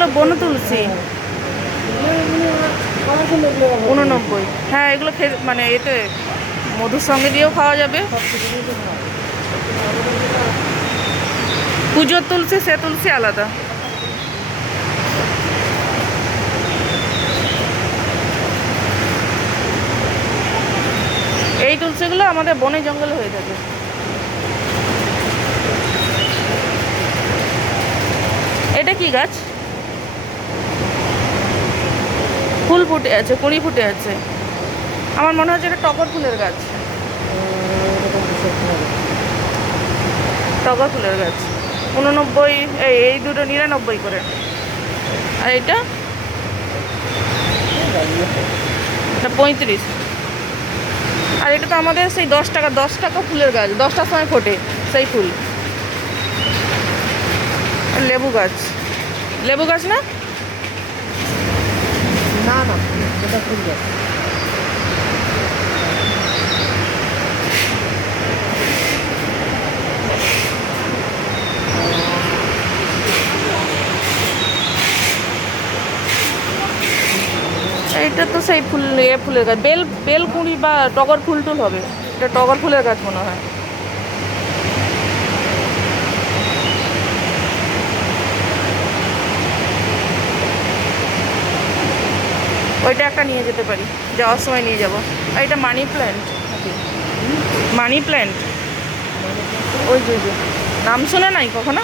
এগুলো বন তুলসী উননব্বই। হ্যাঁ এগুলো খেয়ে মানে এতে মধুর সঙ্গে দিয়েও খাওয়া যাবে। পুজোর তুলসী সে তুলসী আলাদা। এই তুলসীগুলো আমাদের বনে জঙ্গলে হয়ে থাকে। এটা কি গাছ? ফুল ফুটে আছে, কুড়ি ফুটে আছে। আমার মনে হচ্ছে এটা টগর ফুলের গাছ। টগর ফুলের গাছ। উননব্বই, এই দুটো নিরানব্বই করে। আর এটা? পঁয়ত্রিশ। আর এটা তো আমাদের সেই দশ টাকা দশ টাকা ফুলের গাছ। দশটার সময় ফোটে সেই ফুল। লেবু গাছ। লেবু গাছ না না এটা তো সেই ফুল, এ ফুলের গাছ। বেল বেল কুঁড়ি বা টগর ফুল টুল হবে। এটা টগর ফুলের গাছ মনে হয়। ওইটা একটা নিয়ে যেতে পারি, যাওয়ার সময় নিয়ে যাব। আর এটা মানি প্ল্যান্ট মানি প্ল্যান্ট ওই যে। নাম শোনে নাই কখনো?